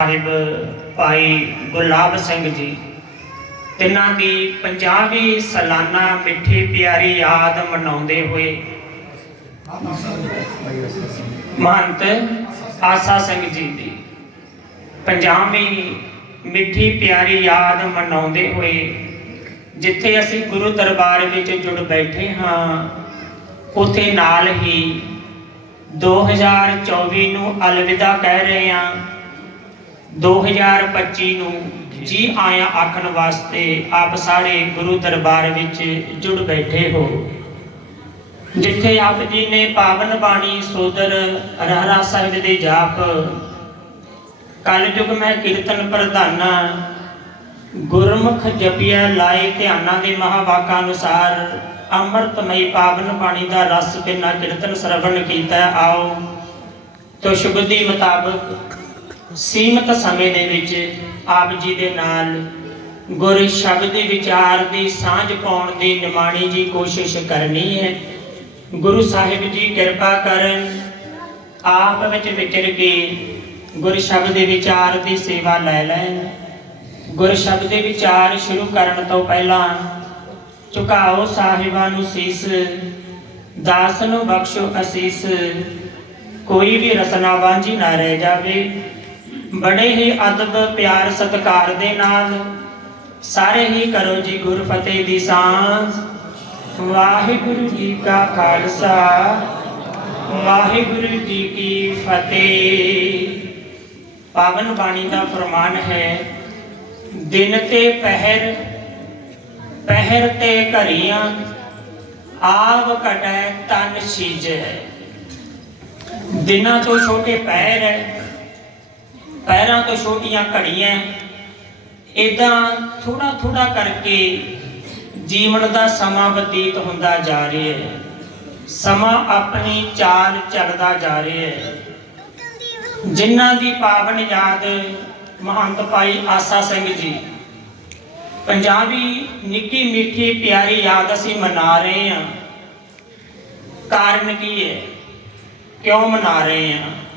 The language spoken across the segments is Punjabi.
ਸਾਹਿਬ ਭਾਈ ਗੁਲਾਬ ਸਿੰਘ ਜੀ, ਤਿੰਨਾਂ ਦੀ 50ਵੀਂ ਸਾਲਾਨਾ ਮਿੱਠੀ ਪਿਆਰੀ ਯਾਦ ਮਨਾਉਂਦੇ ਹੋਏ। ਮਹੰਤ ਆਸਾ ਸਿੰਘ ਜੀ ਦੀ 50ਵੀਂ ਮਿੱਠੀ ਪਿਆਰੀ ਯਾਦ ਮਨਾਉਂਦੇ ਹੋਏ ਜਿੱਥੇ ਅਸੀਂ ਗੁਰੂ ਦਰਬਾਰ ਵਿੱਚ ਜੁੜ ਬੈਠੇ ਹਾਂ, ਉਥੇ ਨਾਲ ਹੀ 2024 ਨੂੰ ਅਲਵਿਦਾ ਕਹਿ ਰਹੇ ਹਾਂ। 2025 ਨੂੰ ਜੀ ਆਇਆਂ ਆਖਣ ਵਾਸਤੇ ਆਪ ਸਾਰੇ ਗੁਰੂ ਦਰਬਾਰ ਵਿੱਚ ਜੁੜ ਬੈਠੇ ਹੋ। ਜਿੱਥੇ ਆਪ ਜੀ ਨੇ ਪਾਵਨ ਬਾਣੀ ਸੋਦਰ ਰਹਿਰਾ ਸਾਹਿਬ ਦੇ ਜਾਪ, ਕਲਯੁਗ ਮੈਂ ਕੀਰਤਨ ਪ੍ਰਧਾਨਾ, ਗੁਰਮੁਖ ਜਪਿਆ ਲਾਏ ਧਿਆਨਾਂ ਦੇ ਮਹਾਵਾਕਾਂ ਅਨੁਸਾਰ ਅੰਮ੍ਰਿਤਮਈ ਪਾਵਨ ਬਾਣੀ ਦਾ ਰਸ ਬਿਨਾ ਕੀਰਤਨ ਸਰਵਣ ਕੀਤਾ। ਆਓ, ਤੋ ਸ਼ੁਭਦੀ ਮੁਤਾਬਕ ਸੀਮਤ ਸਮੇਂ ਦੇ ਵਿੱਚ ਆਪ ਜੀ ਦੇ ਨਾਲ ਗੁਰ ਸ਼ਬਦ ਦੇ ਵਿਚਾਰ ਦੀ ਸਾਂਝ ਪਾਉਣ ਦੀ ਨਿਮਾਣੀ ਜੀ ਕੋਸ਼ਿਸ਼ ਕਰਨੀ ਹੈ। ਗੁਰੂ ਸਾਹਿਬ ਜੀ ਕਿਰਪਾ ਕਰਨ ਆਪ ਵਿੱਚ ਵਿਚਰ ਕੇ ਗੁਰ ਸ਼ਬਦ ਦੇ ਵਿਚਾਰ ਦੀ ਸੇਵਾ ਲੈ ਲੈਣ। ਗੁਰ ਸ਼ਬਦ ਦੇ ਵਿਚਾਰ ਸ਼ੁਰੂ ਕਰਨ ਤੋਂ ਪਹਿਲਾਂ ਝੁਕਾਓ ਸਾਹਿਬਾਂ ਨੂੰ ਸੀਸ, ਦਾਸ ਨੂੰ ਬਖਸ਼ੋ ਅਸੀਸ। ਕੋਈ ਵੀ ਰਸਨਾ ਵਾਂਝੀ ਨਾ ਰਹਿ ਜਾਵੇ। ਬੜੇ ਹੀ ਅਦਬ, ਪਿਆਰ, ਸਤਿਕਾਰ ਦੇ ਨਾਲ ਸਾਰੇ ਹੀ ਕਰੋ ਜੀ ਗੁਰ ਫਤਿਹ ਦੀ ਸਾਂਝ। ਵਾਹਿਗੁਰੂ ਜੀ ਕਾ ਖਾਲਸਾ, ਵਾਹਿਗੁਰੂ ਜੀ ਕੀ ਫਤਿਹ। ਪਾਵਨ ਬਾਣੀ ਦਾ ਫਰਮਾਨ ਹੈ, ਦਿਨ ਤੇ ਪਹਿਰ ਪਹਿਰ ਤੇ ਘਰੀਆਂ ਆਵ ਕਟੈ ਤਨ ਸੀਜੈ ਦਿਨਾਂ ਤੋਂ ਛੋਟੇ ਪਹਿਰ ਹੈ ਪੈਰਾਂ ਤੋਂ ਛੋਟੀਆਂ ਘੜੀਆਂ ਇਦਾਂ ਥੋੜਾ ਥੋੜਾ ਕਰਕੇ ਜੀਵਨ ਦਾ ਸਮਾਂ ਬਤੀਤ ਹੁੰਦਾ ਜਾ ਰਿਹਾ ਹੈ। ਸਮਾਂ ਆਪਣੀ ਚਾਲ ਚੱਲਦਾ ਜਾ ਰਿਹਾ ਹੈ। ਜਿਨ੍ਹਾਂ ਦੀ ਪਾਵਨ ਯਾਦ ਮਹੰਤ ਭਾਈ ਆਸਾ ਸਿੰਘ ਜੀ, ਪੰਜਾਬੀ ਨਿੱਕੀ ਮਿੱਠੀ ਪਿਆਰੀ ਯਾਦ ਅਸੀਂ ਮਨਾ ਰਹੇ ਹਾਂ। ਕਾਰਨ ਕੀ ਹੈ? ਕਿਉਂ ਮਨਾ ਰਹੇ ਹਾਂ?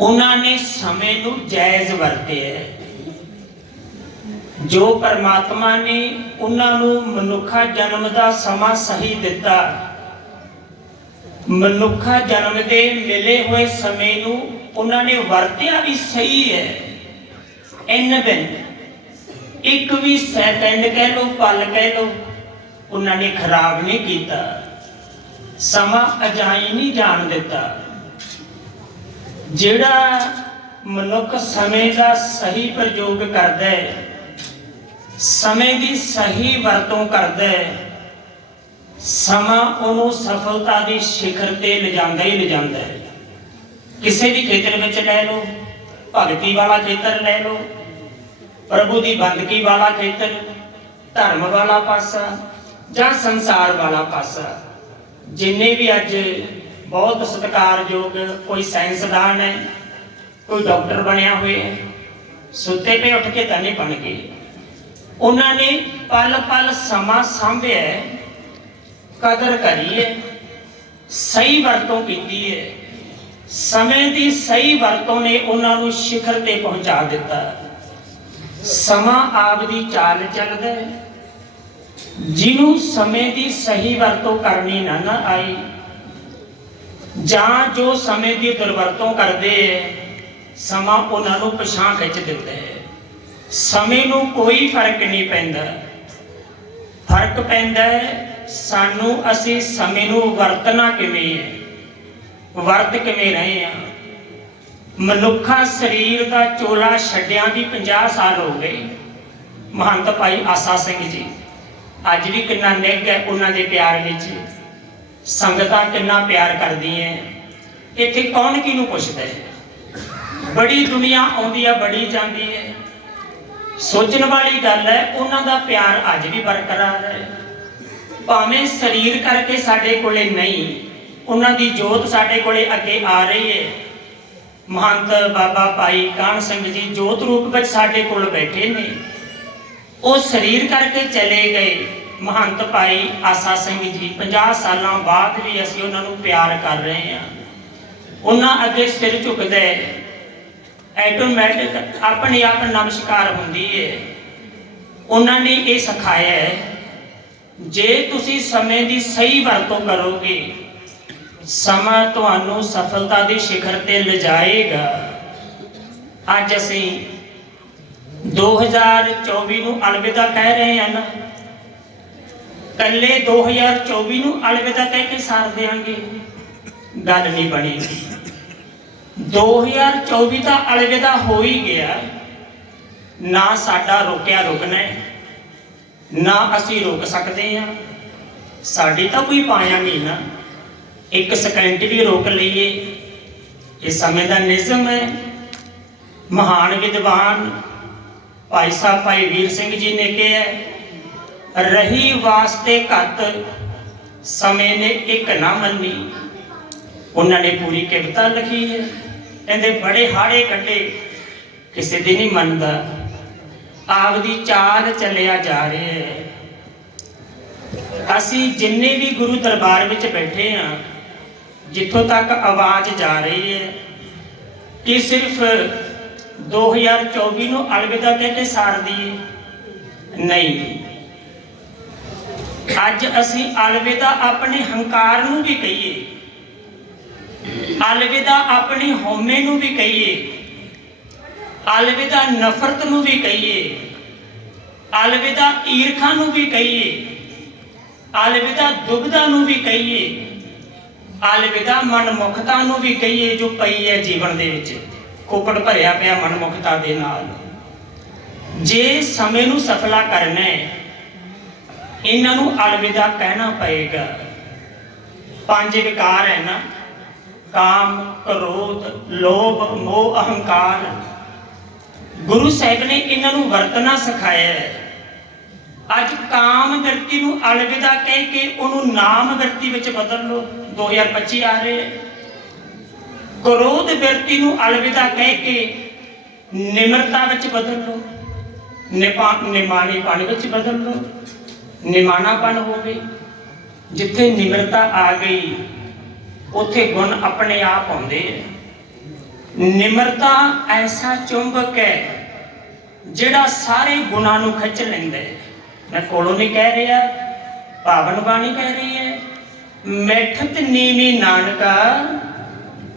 ਉਹਨਾਂ ਨੇ ਸਮੇਂ ਨੂੰ ਜਾਇਜ਼ ਵਰਤਿਆ ਜੋ ਪਰਮਾਤਮਾ ਨੇ ਉਹਨਾਂ ਨੂੰ ਮਨੁੱਖਾ ਜਨਮ ਦਾ ਸਮਾਂ ਸਹੀ ਦਿੱਤਾ, ਮਨੁੱਖਾ ਜਨਮ ਦੇ ਮਿਲੇ ਹੋਏ ਸਮੇਂ ਨੂੰ ਉਹਨਾਂ ਨੇ ਵਰਤਿਆ ਵੀ ਸਹੀ ਹੈ। ਇਨ ਦਿਨ, ਇੱਕ ਵੀ ਸੈਕਿੰਡ ਕਹਿ ਲਓ, ਪਲ ਕਹਿ ਲਓ, ਉਹਨਾਂ ਨੇ ਖਰਾਬ ਨਹੀਂ ਕੀਤਾ। ਸਮਾਂ ਅਜਾਈ ਨਹੀਂ ਜਾਣ ਦਿੱਤਾ। ਜਿਹੜਾ ਮਨੁੱਖ ਸਮੇਂ ਦਾ ਸਹੀ ਪ੍ਰਯੋਗ ਕਰਦਾ ਹੈ, ਸਮੇਂ ਦੀ ਸਹੀ ਵਰਤੋਂ ਕਰਦਾ ਹੈ, ਸਮਾਂ ਉਹਨੂੰ ਸਫਲਤਾ ਦੀ ਸਿਖਰ ਤੇ ਲਿਜਾਂਦਾ ਹੀ ਲਿਜਾਂਦਾ ਹੈ। ਕਿਸੇ ਵੀ ਖੇਤਰ ਵਿੱਚ ਲੈ ਲਓ, ਭਗਤੀ ਵਾਲਾ ਖੇਤਰ ਲੈ ਲਓ, ਪ੍ਰਭੂ ਦੀ ਬੰਦਗੀ ਵਾਲਾ ਖੇਤਰ, ਧਰਮ ਵਾਲਾ ਪਾਸਾ ਜਾਂ ਸੰਸਾਰ ਵਾਲਾ ਪਾਸਾ, ਜਿੰਨੇ ਵੀ ਅੱਜ ਬਹੁਤ ਸਤਿਕਾਰਯੋਗ ਕੋਈ ਸਾਇੰਸਦਾਨ ਹੈ, ਕੋਈ ਡਾਕਟਰ ਬਣਿਆ ਹੋਇਆ ਹੈ, ਸੁੱਤੇ ਪਏ ਉੱਠ ਕੇ ਤਾਂ ਨਹੀਂ ਬਣ ਗਏ। ਉਹਨਾਂ ਨੇ ਪਲ ਪਲ ਸਮਾਂ ਸੰਭਿਆ ਕਦਰ ਕਰੀ ਹੈ, ਸਹੀ ਵਰਤੋਂ ਕੀਤੀ ਹੈ। ਸਮੇਂ ਦੀ ਸਹੀ ਵਰਤੋਂ ਨੇ ਉਹਨਾਂ ਨੂੰ ਸਿਖਰ ਤੇ ਪਹੁੰਚਾ ਦਿੱਤਾ। ਸਮਾਂ ਆਪ ਦੀ ਚਾਲ ਚੱਲਦਾ ਹੈ। ਜਿਹਨੂੰ ਸਮੇਂ ਦੀ ਸਹੀ ਵਰਤੋਂ ਕਰਨੀ ਨਾ ਨਾ ਆਈ ਜਾਂ ਜੋ ਸਮੇਂ ਦੀ ਦੁਰਵਰਤੋਂ ਕਰਦੇ ਹੈ ਸਮਾਂ ਉਹਨਾਂ ਨੂੰ ਪਛਾਣ ਖਿੱਚ ਦਿੰਦਾ ਹੈ ਸਮੇਂ ਨੂੰ ਕੋਈ ਫ਼ਰਕ ਨਹੀਂ ਪੈਂਦਾ। ਫ਼ਰਕ ਪੈਂਦਾ ਹੈ ਸਾਨੂੰ ਅਸੀਂ ਸਮੇਂ ਨੂੰ ਵਰਤਣਾ ਕਿਵੇਂ ਹੈ ਵਰਤ ਕਿਵੇਂ ਰਹੇ ਆ? ਮਨੁੱਖਾ ਸਰੀਰ ਦਾ ਚੋਲਾ ਛੱਡਿਆਂ ਵੀ 50 ਸਾਲ ਹੋ ਗਏ। ਮਹੰਤ ਭਾਈ ਆਸਾ ਸਿੰਘ ਜੀ, ਅੱਜ ਵੀ ਕਿੰਨਾ ਨਿੱਘ ਹੈ ਉਹਨਾਂ ਦੇ ਪਿਆਰ ਵਿੱਚ। ਸੰਗਤਾਂ ਕਿੰਨਾ ਪਿਆਰ ਕਰਦੀਆਂ ਇੱਥੇ ਕੌਣ ਕਿਹਨੂੰ ਪੁੱਛਦਾ ਹੈ ਬੜੀ ਦੁਨੀਆ ਆਉਂਦੀ ਆ, ਬੜੀ ਜਾਂਦੀ ਹੈ ਸੋਚਣ ਵਾਲੀ ਗੱਲ ਹੈ ਉਹਨਾਂ ਦਾ ਪਿਆਰ ਅੱਜ ਵੀ ਬਰਕਰਾਰ ਹੈ ਭਾਵੇਂ ਸਰੀਰ ਕਰਕੇ ਸਾਡੇ ਕੋਲੇ ਨਹੀਂ, ਉਹਨਾਂ ਦੀ ਜੋਤ ਸਾਡੇ ਕੋਲੇ ਅੱਗੇ ਆ ਰਹੀ ਹੈ ਮਹੰਤ ਬਾਬਾ ਭਾਈ ਕਾਨ ਸਿੰਘ ਜੀ ਜੋਤ ਰੂਪ ਵਿੱਚ ਸਾਡੇ ਕੋਲ ਬੈਠੇ ਨੇ। ਉਹ ਸਰੀਰ ਕਰਕੇ ਚਲੇ ਗਏ। ਮਹੰਤ ਭਾਈ ਆਸਾ ਸਿੰਘ ਜੀ 50 ਸਾਲਾਂ ਬਾਅਦ ਵੀ ਅਸੀਂ ਉਹਨਾਂ ਨੂੰ ਪਿਆਰ ਕਰ ਰਹੇ ਹਾਂ। ਉਹਨਾਂ ਅੱਗੇ ਸਿਰ ਝੁਕਦਾ ਹੈ ਆਟੋਮੈਟਿਕ ਆਪਣੇ ਆਪ ਨਮਸਕਾਰ ਹੁੰਦੀ ਹੈ ਉਹਨਾਂ ਨੇ ਇਹ ਸਿਖਾਇਆ ਹੈ, ਜੇ ਤੁਸੀਂ ਸਮੇਂ ਦੀ ਸਹੀ ਵਰਤੋਂ ਕਰੋਗੇ, ਸਮਾਂ ਤੁਹਾਨੂੰ ਸਫਲਤਾ ਦੇ ਸਿਖਰ ਤੇ ਲਿਜਾਏਗਾ। ਅੱਜ ਅਸੀਂ 2024 ਨੂੰ ਅਲਵਿਦਾ ਕਹਿ ਰਹੇ ਹਾਂ ਨਾ। ਕੱਲੇ 2024 ਨੂੰ ਅਲਵਿਦਾ ਕਹਿ ਕੇ ਸਾਰ ਦੇਾਂਗੇ ਗੱਲ ਨਹੀਂ ਬਣੀ। 2024 ਤਾਂ ਅਲਵਿਦਾ ਹੋ ਹੀ ਗਿਆ। ਨਾ ਸਾਡਾ ਰੋਕਿਆ ਰੁਕਣਾ ਨਾ ਅਸੀਂ ਰੁਕ ਸਕਦੇ ਹਾਂ। ਸਾਡੀ ਤਾਂ ਕੋਈ ਪਾਇਆ ਮਹੀਨਾ ਇੱਕ ਸਕਿੰਟ ਵੀ ਰੋਕ ਲਈਏ। ਇਹ ਸਮੇਂ ਦਾ ਨਿਯਮ ਹੈ। ਮਹਾਨ ਵਿਦਵਾਨ ਭਾਈ ਸਾਹਿਬ, ਭਾਈ ਵੀਰ ਸਿੰਘ ਜੀ ਨੇ ਕਿਹਾ ਰਹੀ ਵਾਸਤੇ ਘੱਟ ਸਮੇਂ ਨੇ ਇੱਕ ਨਾ ਮੰਨੀ। ਉਹਨਾਂ ਨੇ ਪੂਰੀ ਕਵਿਤਾ ਲਿਖੀ ਹੈ। ਕਹਿੰਦੇ ਬੜੇ ਹਾੜੇ ਕੱਢੇ। ਕਿਸੇ ਦੀ ਨਹੀਂ ਮੰਨਦਾ। ਆਪ ਦੀ ਚਾਲ ਚੱਲਿਆ ਜਾ ਰਿਹਾ ਹੈ। ਅਸੀਂ ਜਿੰਨੇ ਵੀ ਗੁਰੂ ਦਰਬਾਰ ਵਿੱਚ ਬੈਠੇ ਹਾਂ, ਜਿੱਥੋਂ ਤੱਕ ਆਵਾਜ਼ ਜਾ ਰਹੀ ਹੈ ਕਿ ਸਿਰਫ 2024 ਨੂੰ ਅਲਵਿਦਾ ਕਹਿ ਕੇ ਸਾਰਦੀ ਨਹੀਂ। ਅੱਜ ਅਸੀਂ ਅਲਵਿਦਾ ਆਪਣੇ ਹੰਕਾਰ ਨੂੰ ਵੀ ਕਹੀਏ। ਅਲਵਿਦਾ ਆਪਣੇ ਹਉਮੈ ਨੂੰ ਵੀ ਕਹੀਏ। ਅਲਵਿਦਾ ਨਫ਼ਰਤ ਨੂੰ ਵੀ ਕਹੀਏ। ਅਲਵਿਦਾ ਈਰਖਾ ਨੂੰ ਵੀ ਕਹੀਏ। ਅਲਵਿਦਾ ਦੁਬਦਾ ਨੂੰ ਵੀ ਕਹੀਏ। ਅਲਵਿਦਾ ਮਨਮੁਖਤਾ ਨੂੰ ਵੀ ਕਹੀਏ ਜੋ ਪਈ ਹੈ ਜੀਵਨ ਦੇ ਵਿੱਚ। ਕੋਪੜ ਭਰਿਆ ਪਿਆ ਮਨਮੁਖਤਾ ਦੇ ਨਾਲ। ਜੇ ਸਮੇਂ ਨੂੰ ਸਫਲਾ ਕਰਨਾ ਹੈ ਇਹਨਾਂ ਨੂੰ ਅਲਵਿਦਾ ਕਹਿਣਾ ਪਏਗਾ। ਪੰਜ ਵਿਕਾਰ ਹੈ ਨਾ। ਕਾਮ, ਕ੍ਰੋਧ, ਲੋਭ, ਮੋਹ, ਅਹੰਕਾਰ। ਗੁਰੂ ਸਾਹਿਬ ਨੇ ਇਹਨਾਂ ਨੂੰ ਵਰਤਣਾ ਸਿਖਾਇਆ ਹੈ। ਅੱਜ ਕਾਮ ਵਿਰਤੀ ਨੂੰ ਅਲਵਿਦਾ ਕਹਿ ਕੇ ਉਹਨੂੰ ਨਾਮ ਵਿਰਤੀ ਵਿੱਚ ਬਦਲ ਲਓ। 2025 ਆ ਰਹੇ ਹੈ। ਕ੍ਰੋਧ ਵਿਰਤੀ ਨੂੰ ਅਲਵਿਦਾ ਕਹਿ ਕੇ ਨਿਮਰਤਾ ਵਿੱਚ ਬਦਲ ਲਓ। ਨਿਪਾ ਨਿਮਾਣੇਪਣ ਵਿੱਚ ਬਦਲ ਲਓ। ਨਿਮਾਣਾਪਣ ਹੋਵੇ, ਜਿੱਥੇ ਨਿਮਰਤਾ ਆ ਗਈ, ਉੱਥੇ ਗੁਣ ਆਪਣੇ ਆਪ ਆਉਂਦੇ ਹੈ ਨਿਮਰਤਾ ਐਸਾ ਚੁੰਬਕ ਹੈ, ਜਿਹੜਾ ਸਾਰੇ ਗੁਣਾਂ ਨੂੰ ਖਿੱਚ ਲੈਂਦਾ ਹੈ। ਮੈਂ ਕੋਲੋਂ ਨਹੀਂ ਕਹਿ ਰਿਹਾ ਭਾਵਨ ਬਾਣੀ ਕਹਿ ਰਹੀ ਹੈ ਮੈਠਤ ਨੀਵੀ ਨਾਨਕਾ,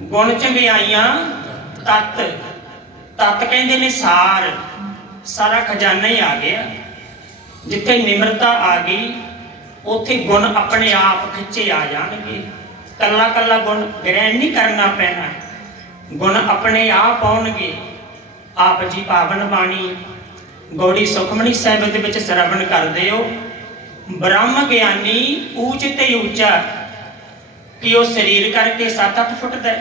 ਗੁਣ ਚੰਗਿਆਈਆਂ, ਤਤ। ਤਤ ਕਹਿੰਦੇ ਨੇ ਸਾਰ, ਸਾਰਾ ਖਜ਼ਾਨਾ ਹੀ ਆ ਗਿਆ। ਜਿੱਥੇ ਨਿਮਰਤਾ ਆ ਗਈ, ਉੱਥੇ ਗੁਣ ਆਪਣੇ ਆਪ ਖਿੱਚੇ ਆ ਜਾਣਗੇ। ਕੱਲਾ ਕੱਲਾ ਗੁਣ ਗ੍ਰਹਿਣ ਨਹੀਂ ਕਰਨਾ ਪੈਣਾ। ਗੁਣ ਆਪਣੇ ਆਪ ਆਉਣਗੇ। ਆਪ ਜੀ ਪਾਵਨ ਬਾਣੀ ਗੌੜੀ ਸੁਖਮਨੀ ਸਾਹਿਬ ਦੇ ਵਿੱਚ ਸਰਵਣ ਕਰਦੇ ਹੋ। ਬ੍ਰਹਮ ਗਿਆਨੀ ਊਚ ਤੇ ਉੱਚਾ ਕਿ ਉਹ ਸਰੀਰ ਕਰਕੇ 7-8 ਫੁੱਟ ਦਾ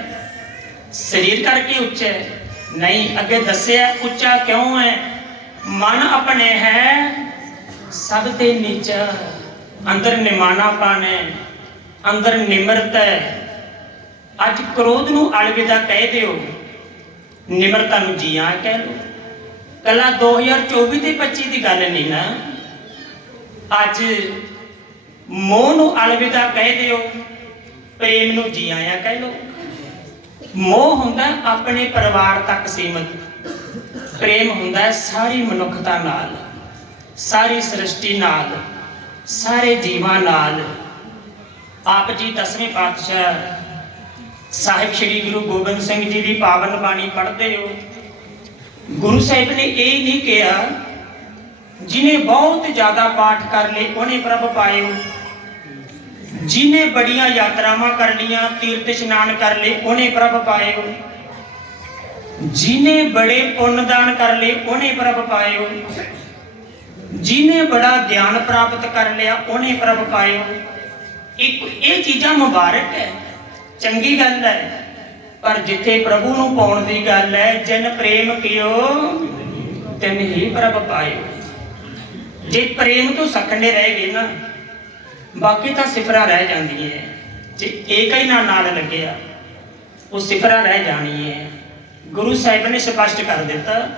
ਸਰੀਰ ਕਰਕੇ ਉੱਚਾ ਹੈ। ਨਹੀਂ, ਅੱਗੇ ਦੱਸਿਆ, ਉੱਚਾ ਕਿਉਂ ਹੈ? ਮਨ ਆਪਣੇ ਹੈ ਸਭ ਤੇ ਨੀਚਾ ਅੰਦਰ ਨਿਮਾਣਾਪਣ ਹੈ ਅੰਦਰ ਨਿਮਰਤਾ ਹੈ। ਅੱਜ ਕ੍ਰੋਧ ਨੂੰ ਅਲਵਿਦਾ ਕਹਿ ਦਿਓ। ਨਿਮਰਤਾ ਨੂੰ ਜੀਆਂ ਕਹਿ ਲਓ। ਕੱਲਾ 2024 ਤੇ 25 ਦੀ ਗੱਲ ਨਹੀਂ ਨਾ। ਅੱਜ ਮੋਹ ਨੂੰ ਅਲਵਿਦਾ ਕਹਿ ਦਿਓ, ਪ੍ਰੇਮ ਨੂੰ ਜੀ ਆਇਆਂ ਕਹਿ ਲਓ। ਮੋਹ ਹੁੰਦਾ ਆਪਣੇ ਪਰਿਵਾਰ ਤੱਕ ਸੀਮਤ। ਪ੍ਰੇਮ ਹੁੰਦਾ ਸਾਰੀ ਮਨੁੱਖਤਾ ਨਾਲ। ਸਾਰੀ ਸ੍ਰਿਸ਼ਟੀ ਨਾਲ ਸਾਰੇ ਜੀਵਾਂ ਨਾਲ ਆਪ ਜੀ ਦਸਵੇਂ ਪਾਤਸ਼ਾਹ, ਸਾਹਿਬ ਸ੍ਰੀ ਗੁਰੂ ਗੋਬਿੰਦ ਸਿੰਘ ਜੀ ਦੀ ਪਾਵਨ ਬਾਣੀ ਪੜ੍ਹਦੇ ਹੋ। ਗੁਰੂ ਸਾਹਿਬ ਨੇ ਇਹ ਨਹੀਂ ਕਿਹਾ, ਜਿਨੇ ਬਹੁਤ ਜ਼ਿਆਦਾ ਪਾਠ ਕਰ ਲਏ, ਉਹਨੇ ਪ੍ਰਭ ਪਾਇਓ ਜਿਨੇ ਬੜੀਆਂ ਯਾਤਰਾਵਾਂ ਕਰ ਲੀਆਂ ਤੀਰਥ ਇਸ਼ਨਾਨ ਕਰ ਲਏ, ਉਹਨੇ ਪ੍ਰਭ ਪਾਇਓ ਜਿਨੇ ਬੜੇ ਪੁੰਨ ਦਾਨ ਕਰ ਲਏ, ਉਹਨੇ ਪ੍ਰਭ ਪਾਇਓ ਜਿਨੇ ਬੜਾ ਗਿਆਨ ਪ੍ਰਾਪਤ ਕਰ ਲਿਆ, ਉਹਨੇ ਪ੍ਰਭ ਪਾਇਓ। ਇੱਕ ਇਹ ਚੀਜ਼ਾਂ ਮੁਬਾਰਕ ਹੈ, ਚੰਗੀ ਗੱਲ ਹੈ। ਪਰ ਜਿੱਥੇ ਪ੍ਰਭੂ ਨੂੰ ਪਾਉਣ ਦੀ ਗੱਲ ਹੈ, ਜਿਨ ਪ੍ਰੇਮ ਕਿਓ, ਤਿਨ ਹੀ ਪ੍ਰਭ ਪਾਇਓ। ਜੇ ਪ੍ਰੇਮ ਤੋਂ ਸਖੰਡੇ ਰਹਿ ਗਏ ਨਾ, ਬਾਕੀ ਤਾਂ ਸਿਫਰਾਂ ਰਹਿ ਜਾਂਦੀਆਂ ਹੈ। ਜੇ ਏਕਾ ਹੀ ਨਾ ਨਾਲ ਲੱਗਿਆ, ਉਹ ਸਿਫਰਾ ਰਹਿ ਜਾਣੀ ਹੈ। ਗੁਰੂ ਸਾਹਿਬ ਨੇ ਸਪਸ਼ਟ ਕਰ ਦਿੱਤਾ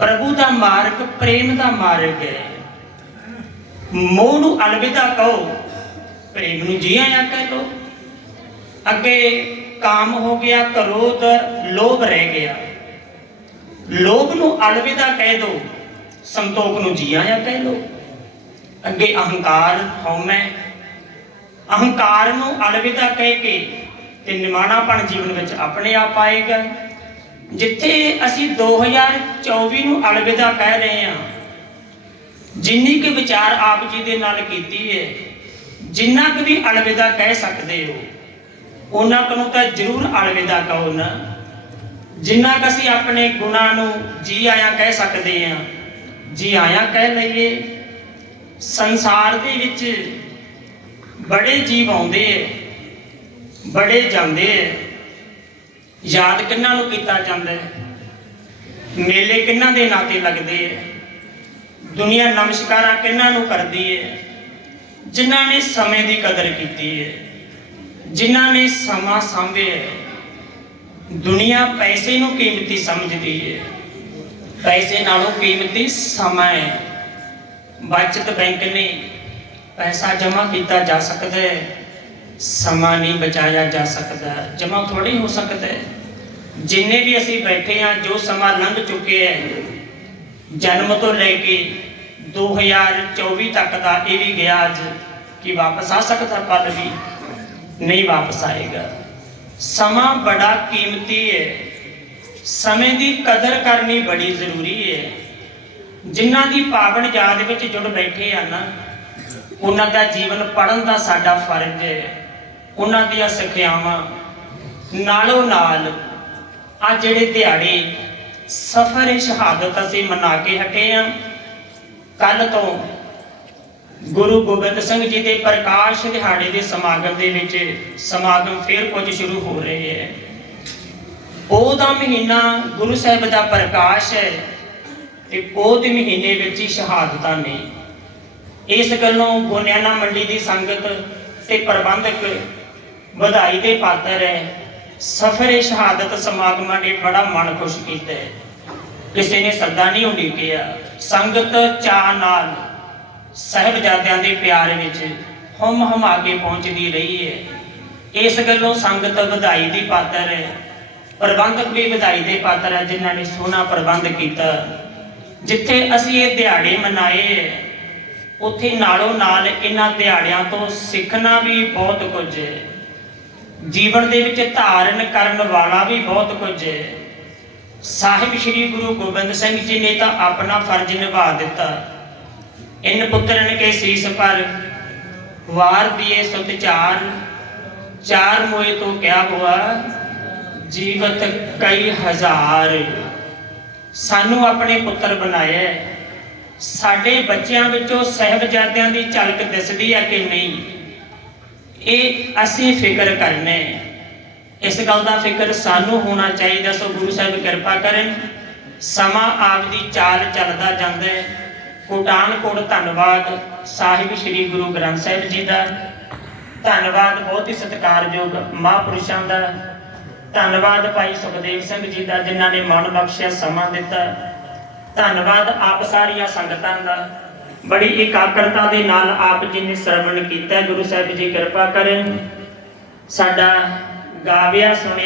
ਪ੍ਰਭੂ ਦਾ ਮਾਰਗ, ਪ੍ਰੇਮ ਦਾ ਮਾਰਗ ਹੈ। ਮੋਹ ਨੂੰ ਅਲਵਿਦਾ ਕਹੋ, ਪ੍ਰੇਮ ਨੂੰ ਜੀ ਆਇਆ ਕਹਿ ਲੋ ਅੱਗੇ ਕਾਮ ਹੋ ਗਿਆ, ਕ੍ਰੋਧ, ਲੋਭ ਰਹਿ ਗਿਆ। ਲੋਭ ਨੂੰ ਅਲਵਿਦਾ ਕਹਿ ਦੋ, ਸੰਤੋਖ ਨੂੰ ਜੀ ਆਇਆ ਕਹਿ ਲੋ। ਅੱਗੇ ਅਹੰਕਾਰ ਹਉਮੈ ਅਹੰਕਾਰ ਨੂੰ ਅਲਵਿਦਾ ਕਹਿ ਕੇ ਤੇ ਨਿਮਾਣਾਪਣ ਜੀਵਨ ਵਿੱਚ ਆਪਣੇ ਆਪ ਆਏਗਾ। ਜਿੱਥੇ ਅਸੀਂ 2024 ਨੂੰ ਅਲਵਿਦਾ ਕਹਿ ਰਹੇ ਹਾਂ, ਜਿੰਨੀ ਕਿ ਵਿਚਾਰ ਆਪ ਜੀ ਦੇ ਨਾਲ ਕੀਤੀ ਹੈ, ਜਿੰਨਾ ਕੁ ਵੀ ਅਲਵਿਦਾ ਕਹਿ ਸਕਦੇ ਹੋ, ਉਹਨਾਂ ਕੁ ਨੂੰ ਤਾਂ ਜ਼ਰੂਰ ਅਲਵਿਦਾ ਕਹੋ ਨਾ। ਜਿੰਨਾ ਕੁ ਅਸੀਂ ਆਪਣੇ ਗੁਣਾਂ ਨੂੰ ਜੀ ਆਇਆ ਕਹਿ ਸਕਦੇ ਹਾਂ, ਜੀ ਆਇਆ ਕਹਿ ਲਈਏ। ਸੰਸਾਰ ਦੇ ਵਿੱਚ ਬੜੇ ਜੀਵ ਆਉਂਦੇ ਐ ਬੜੇ ਜਾਂਦੇ ਐ ਯਾਦ ਕਿੰਨਾਂ ਨੂੰ ਕੀਤਾ ਜਾਂਦਾ ਹੈ? ਮੇਲੇ ਕਿੰਨਾਂ ਦੇ ਨਾਤੇ ਲੱਗਦੇ ਹੈ? ਦੁਨੀਆ ਨਮਸਕਾਰਾਂ ਕਿੰਨਾਂ ਨੂੰ ਕਰਦੀ ਹੈ? ਜਿਨ੍ਹਾਂ ਨੇ ਸਮੇਂ ਦੀ ਕਦਰ ਕੀਤੀ ਹੈ? ਜਿਨ੍ਹਾਂ ਨੇ ਸਮਾਂ ਸਾਂਭਿਆ ਹੈ? ਦੁਨੀਆ ਪੈਸੇ ਨੂੰ ਕੀਮਤੀ ਸਮਝਦੀ ਹੈ। ਪੈਸੇ ਨਾਲੋਂ ਕੀਮਤੀ ਸਮਾਂ ਹੈ। ਬਚਤ ਬੈਂਕ ਨੇ ਪੈਸਾ ਜਮ੍ਹਾਂ ਕੀਤਾ ਜਾ ਸਕਦਾ ਹੈ। ਸਮਾਂ ਨਹੀਂ ਬਚਾਇਆ ਜਾ ਸਕਦਾ ਜਮ੍ਹਾਂ ਥੋੜੀ ਹੋ ਸਕਦਾ ਹੈ। ਜਿੰਨੇ ਵੀ ਅਸੀਂ ਬੈਠੇ ਹਾਂ, ਜੋ ਸਮਾਂ ਲੰਘ ਚੁੱਕੇ ਹੈ, ਜਨਮ ਤੋਂ ਲੈ ਕੇ 2024 ਤੱਕ ਦਾ ਇਹ ਵੀ ਗਿਆ ਅੱਜ ਕਿ ਵਾਪਸ ਆ ਸਕਦਾ ਕੱਲ ਵੀ, ਨਹੀਂ ਵਾਪਸ ਆਏਗਾ। ਸਮਾਂ ਬੜਾ ਕੀਮਤੀ ਹੈ। ਸਮੇਂ ਦੀ ਕਦਰ ਕਰਨੀ ਬੜੀ ਜ਼ਰੂਰੀ ਹੈ। ਜਿਨ੍ਹਾਂ ਦੀ ਪਾਵਨ ਯਾਦ ਵਿੱਚ ਜੁੜ ਬੈਠੇ ਆ ਨਾ, ਉਹਨਾਂ ਦਾ ਜੀਵਨ ਪੜਨ ਦਾ ਸਾਡਾ ਫਰਜ਼ ਹੈ। ਉਹਨਾਂ ਦੀਆਂ ਸਿੱਖਿਆਵਾਂ ਨਾਲੋਂ ਨਾਲ ਆ ਜਿਹੜੇ ਦਿਹਾੜੇ ਸਫਰ ਸ਼ਹਾਦਤ ਅਸੀਂ ਮਨਾ ਕੇ ਹਟੇ ਆ। ਕੱਲ ਤੋਂ ਗੁਰੂ ਗੋਬਿੰਦ ਸਿੰਘ ਜੀ ਦੇ ਪ੍ਰਕਾਸ਼ ਦਿਹਾੜੇ ਦੇ ਸਮਾਗਮ ਦੇ ਵਿੱਚ ਸਮਾਗਮ ਫੇਰ ਕੁਝ ਸ਼ੁਰੂ ਹੋ ਰਹੇ ਹੈ। ਉਹ ਦਾ ਮਹੀਨਾ ਗੁਰੂ ਸਾਹਿਬ ਦਾ ਪ੍ਰਕਾਸ਼ ਹੈ ਤੇ ਉਹ ਦੇ ਮਹੀਨੇ ਵਿੱਚ ਹੀ ਸ਼ਹਾਦਤਾਂ ਨੇ। ਇਸ ਗੱਲੋਂ ਗੋਨਿਆਣਾ ਮੰਡੀ ਦੀ ਸੰਗਤ ਤੇ ਪ੍ਰਬੰਧਕ ਵਧਾਈ ਦੇ ਪਾਤਰ ਹੈ। ਸਫਰੇ ਸ਼ਹਾਦਤ ਸਮਾਗਮਾਂ ਨੇ ਬੜਾ ਮਨ ਖੁਸ਼ ਕੀਤਾ ਹੈ। ਕਿਸੇ ਨੇ ਸੱਦਾ ਨਹੀਂ ਉਡੀਕਿਆ ਸੰਗਤ ਚਾਹ ਨਾਲ ਸਹਿਬਜ਼ਾਦਿਆਂ ਦੇ ਪਿਆਰ ਵਿੱਚ ਹਮ ਹਮਾ ਕੇ ਪਹੁੰਚਦੀ ਰਹੀ ਹੈ। ਇਸ ਗੱਲੋਂ ਸੰਗਤ ਵਧਾਈ ਦੀ ਪਾਤਰ ਹੈ। ਪ੍ਰਬੰਧਕ ਵੀ ਵਧਾਈ ਦੇ ਪਾਤਰ ਹੈ ਜਿਨ੍ਹਾਂ ਨੇ ਸੋਹਣਾ ਪ੍ਰਬੰਧ ਕੀਤਾ। ਜਿੱਥੇ ਅਸੀਂ ਇਹ ਦਿਹਾੜੇ ਮਨਾਏ ਹੈ, ਉੱਥੇ ਨਾਲੋਂ ਨਾਲ ਇਹਨਾਂ ਦਿਹਾੜਿਆਂ ਤੋਂ ਸਿੱਖਣਾ ਵੀ ਬਹੁਤ ਕੁਝ ਹੈ। ਜੀਵਨ ਦੇ ਵਿੱਚ ਧਾਰਨ ਕਰਨ ਵਾਲਾ ਵੀ ਬਹੁਤ ਕੁਝ ਹੈ। ਸਾਹਿਬ ਸ੍ਰੀ ਗੁਰੂ ਗੋਬਿੰਦ ਸਿੰਘ ਜੀ ਨੇ ਤਾਂ ਆਪਣਾ ਫਰਜ਼ ਨਿਭਾ ਦਿੱਤਾ। ਇਨ ਪੁੱਤਰਨ ਕੇ ਸੀਸ ਪਰ ਵਾਰ ਦੀਏ ਸੁਤ ਚਾਰ ਚਾਰ ਮੋਏ ਤੋਂ ਕਿਆ ਹੁਆ, ਜੀਵਤ ਕਈ ਹਜ਼ਾਰ। ਸਾਨੂੰ ਆਪਣੇ ਪੁੱਤਰ ਬਣਾਇਆ ਸਾਡੇ ਬੱਚਿਆਂ ਵਿੱਚੋਂ ਸਹਿਬਜ਼ਾਦਿਆਂ ਦੀ ਝਲਕ ਦਿਸਦੀ ਹੈ ਕਿ ਨਹੀਂ? ਇਹ ਅਸੀਂ ਫਿਕਰ ਕਰਨਾ ਹੈ ਇਸ ਗੱਲ ਦਾ ਫਿਕਰ ਸਾਨੂੰ ਹੋਣਾ ਚਾਹੀਦਾ, ਸੋ ਗੁਰੂ ਸਾਹਿਬ ਕਿਰਪਾ ਕਰਨ, ਸਮਾਂ ਆਪ ਦੀ ਚਾਲ ਚੱਲਦਾ ਜਾਂਦਾ ਹੈ। ਕੋਟਾਨ ਕੋਟ ਧੰਨਵਾਦ ਸਾਹਿਬ ਸ੍ਰੀ ਗੁਰੂ ਗ੍ਰੰਥ ਸਾਹਿਬ ਜੀ ਦਾ। ਧੰਨਵਾਦ, ਬਹੁਤ ਹੀ ਸਤਿਕਾਰਯੋਗ ਮਹਾਂਪੁਰਸ਼ਾਂ ਦਾ। ਧੰਨਵਾਦ ਭਾਈ ਸੁਖਦੇਵ ਸਿੰਘ ਜੀ ਦਾ, ਜਿਨ੍ਹਾਂ ਨੇ ਮਨ ਬਖਸ਼ਿਆ, ਸਮਾਂ ਦਿੱਤਾ। ਧੰਨਵਾਦ ਆਪ ਸਾਰੀਆਂ ਸੰਗਤਾਂ ਦਾ। ਬੜੀ ਇਕਾਗਰਤਾ ਦੇ ਨਾਲ ਆਪ ਜੀ ਨੇ ਸਰਵਣ ਕੀਤਾ। ਗੁਰੂ ਸਾਹਿਬ ਜੀ ਕਿਰਪਾ ਕਰਨ। ਸਾਡਾ ਗਾਵਿਆ ਸੁਣਿਆ